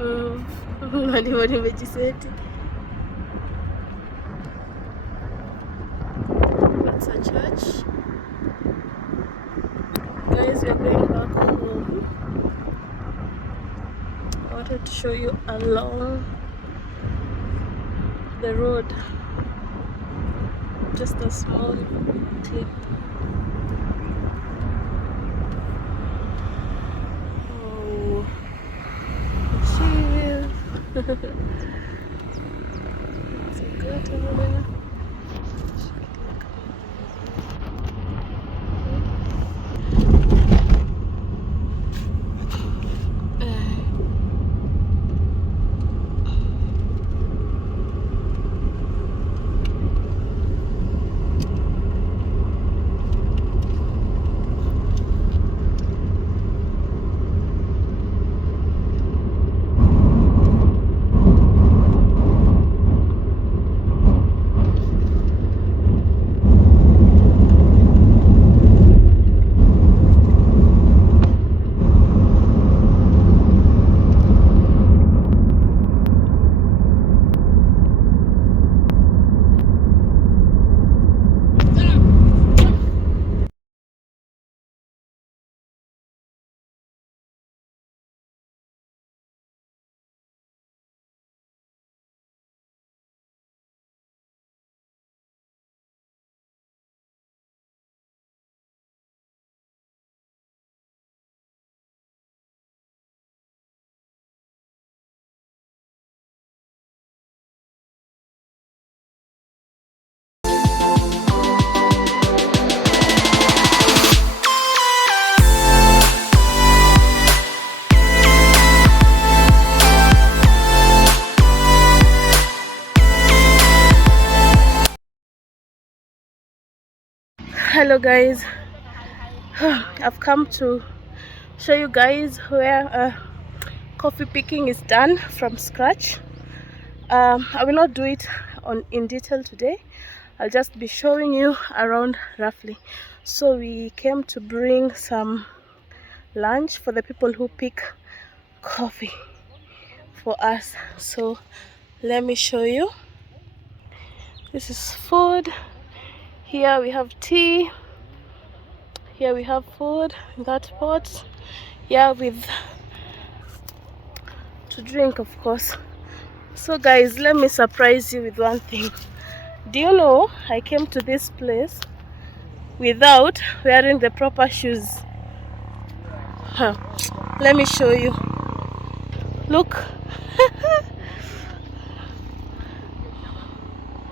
Ndivyo nimejiseti. It's a church. Guys, we are going back home. I wanted to show you along the road. Just a small clip. Oh, cheers. It's good over there. Hello guys, I've come to show you guys where coffee picking is done from scratch. I will not do it in detail today. I'll just be showing you around roughly. So we came to bring some lunch for the people who pick coffee for us. So let me show you. This is food. Here we have tea. Here we have food in that pot. Yeah, with to drink, of course. So guys, let me surprise you with one thing. Do you know I came to this place without wearing the proper shoes? Let me show you. Look.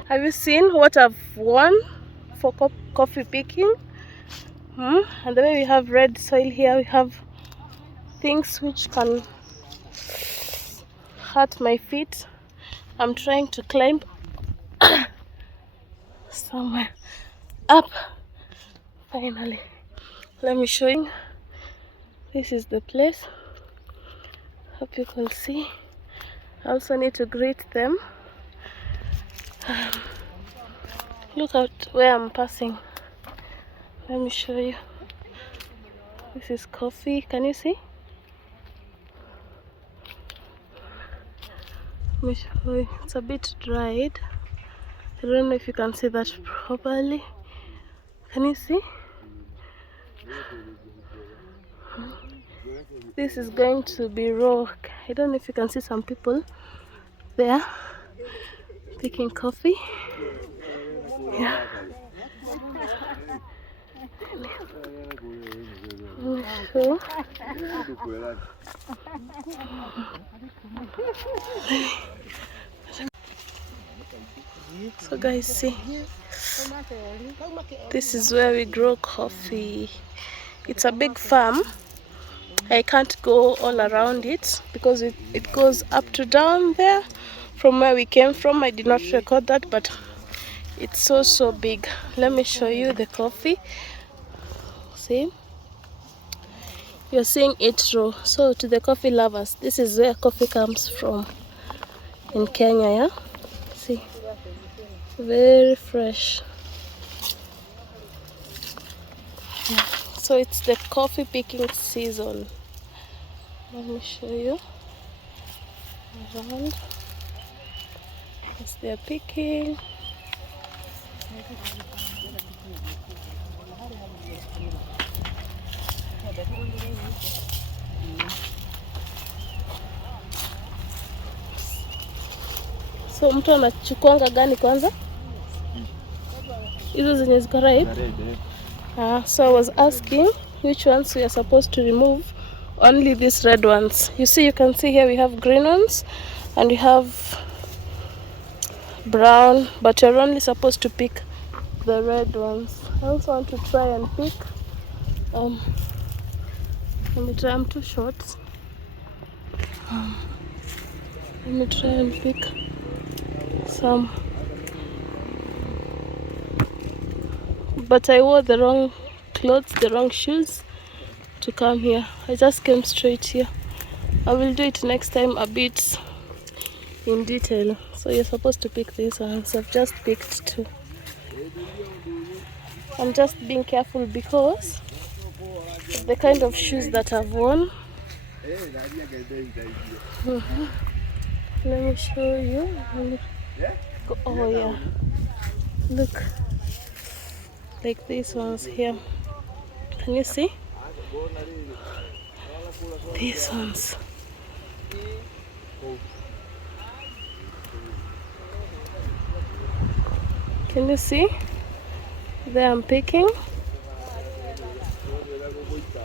Have you seen what I've worn for coffee picking? And the way we have red soil here, we have things which can hurt my feet. I'm trying to climb somewhere up. Finally, let me show you. This is the place. Hope you can see. I also need to greet them. Look at where I'm passing. Let me show you. This is coffee. Can you see? Let me show you. It's a bit dried. I don't know if you can see that properly. Can you see? This is going to be raw. I don't know if you can see some people there picking coffee. Yeah. So, so guys, see, this is where we grow coffee. It's a big farm. I can't go all around it because it goes up to down there from where we came from. I did not record that, but it's so big. Let me show you the coffee. See, you're seeing it raw. So to the coffee lovers, this is where coffee comes from in Kenya. Yeah, see, very fresh. Yeah. So it's the coffee picking season. Let me show you. around as they're picking. So mtu anachukuanga gani kwanza? Hizo zenye ziko ripe? So I was asking which ones we are supposed to remove. Only these red ones. You see, you can see here we have green ones and we have brown, but you're only supposed to pick the red ones. I also want to try and pick. Let me try. I'm too short. Let me try and pick some. But I wore the wrong clothes, the wrong shoes to come here. I just came straight here. I will do it next time a bit in detail. So you're supposed to pick these ones. I've just picked two. I'm just being careful because of the kind of shoes that I've worn. Let me show you. Oh yeah, look, like these ones here. Can you see? These ones. Can you see? There I'm picking.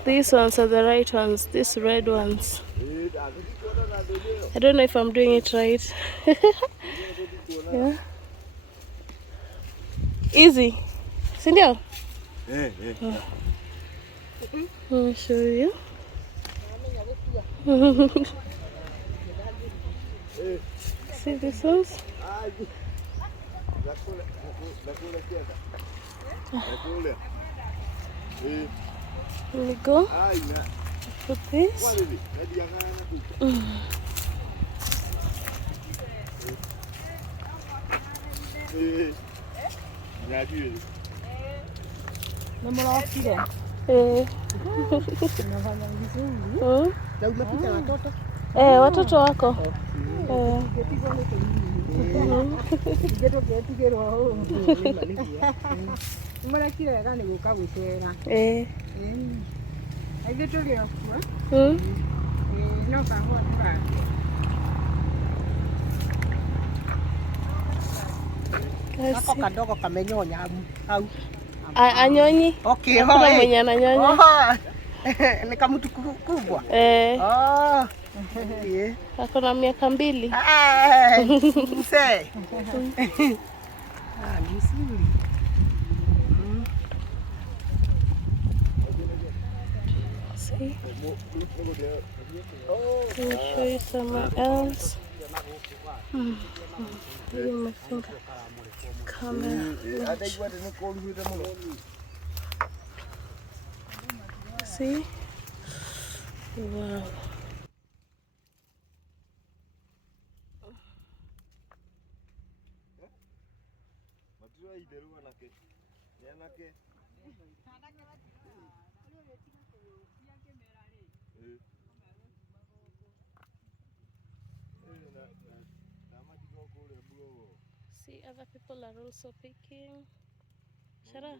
These ones are the right ones, these red ones. I don't know if I'm doing it right. Yeah. Easy. Sindio? Let me show you. See these ones? Let me go. Put this. Watoto wako. Kako kadogo kamenyonya au. Anyonyi. Okay, hakuna mwenye ananyonya. Ni kama mtu kubwa. Ako na miaka 2. Mzee. Vizuri. See? Let me show you somewhere else. Using my finger. Camera. See? Wow. See, other people are also picking. Shara.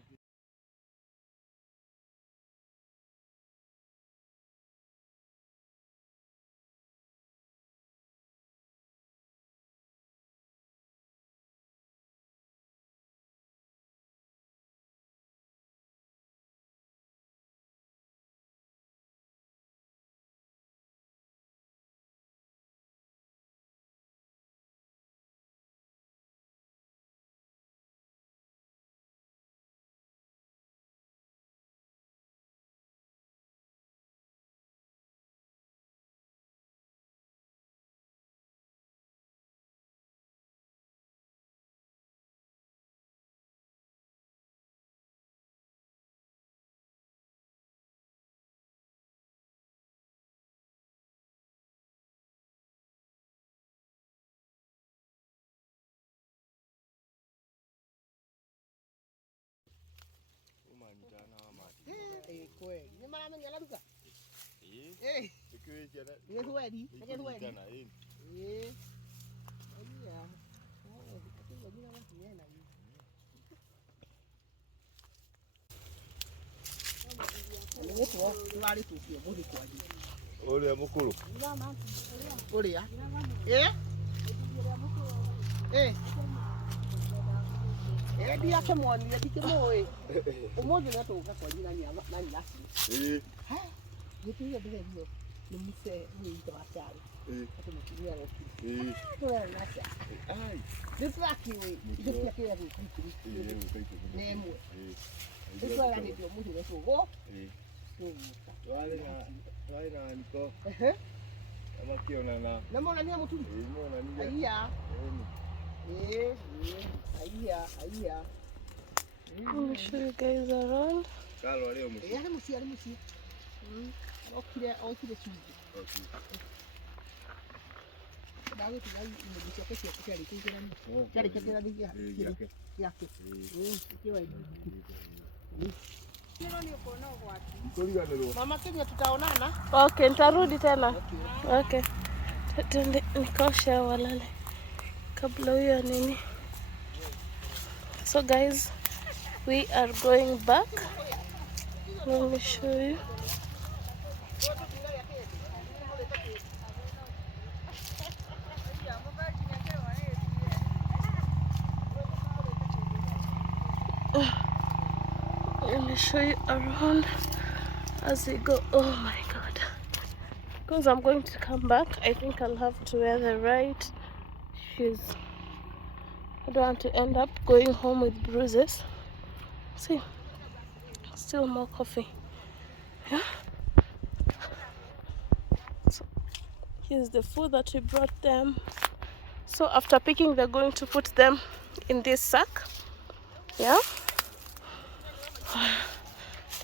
Kweli. Ni mara mwenye alaruka. Gĩthweri, nĩ gĩthweri. Ĩĩ. Aya. Atiga jina watu yena hivi. Tũrarĩ tũkio mũthĩ kwanyu. Ũrĩa mũkũrũ. Ũrĩa? Ĩ? Ĩ? Ndiakĩmuonire ndikĩmũĩ. Ũmũthĩ nĩ tũgũka kwanyu na nyinaci. Ĩ. Gĩtũire ndĩrerio nĩ mũcee wĩite wa cai. Atĩ mũtumia arokire. Ĩ. Tũrera na cai. Ai. Nĩtũrakiũĩ gĩtĩa kĩrĩa gĩkũikũrũ. Nĩ ĩmwe. Nĩtwaranĩtio mũthĩ tũgũ. Tũgũka. Twarĩ na niko. Makĩonana. Na monania mũtumia? Ĩ, monania. Aiya. Aiya. Let me show you guys around. Carlo arĩ o mũciĩ. Arĩ mũciĩ. Okire chumvi. Ndagĩtiga imũndũ ciake ciake ciarĩkia igeranio. Ciarĩkia kĩgeranio gĩake. Tũriganĩrwo. Mama Kenya tutaonana. Okay, nitarudi tena. Okay. Twende nikaoshe walale kabla huyo nini. So guys, we are going back. Let me show you. Let me show you around as we go. Oh my god. Because I'm going to come back, I think I'll have to wear the right shoes. I don't want to end up going home with bruises. See, still more coffee. Yeah. So here's the food that we brought them. So after picking, they're going to put them in this sack. Yeah.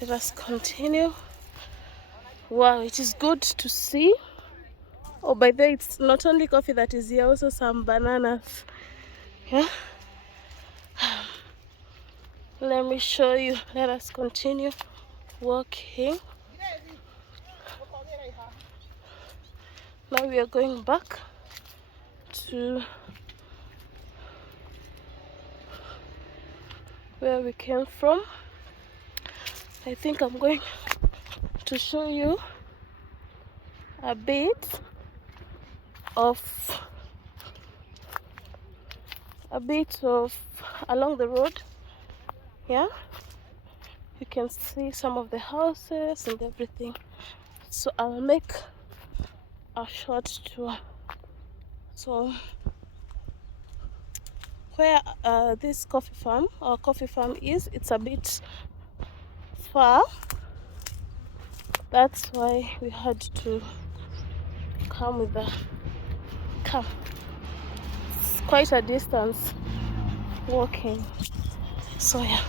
Let us continue. Wow, it is good to see. Oh, by the way, it's not only coffee that is here, also some bananas. Yeah. Let me show you. Let us continue walking. Now we are going back to where we came from. I think I'm going to show you a bit of along the road. Yeah, you can see some of the houses and everything. So I'll make a short tour. So where this coffee farm is, it's a bit far. That's why we had to come with the car. It's quite a distance walking. So yeah.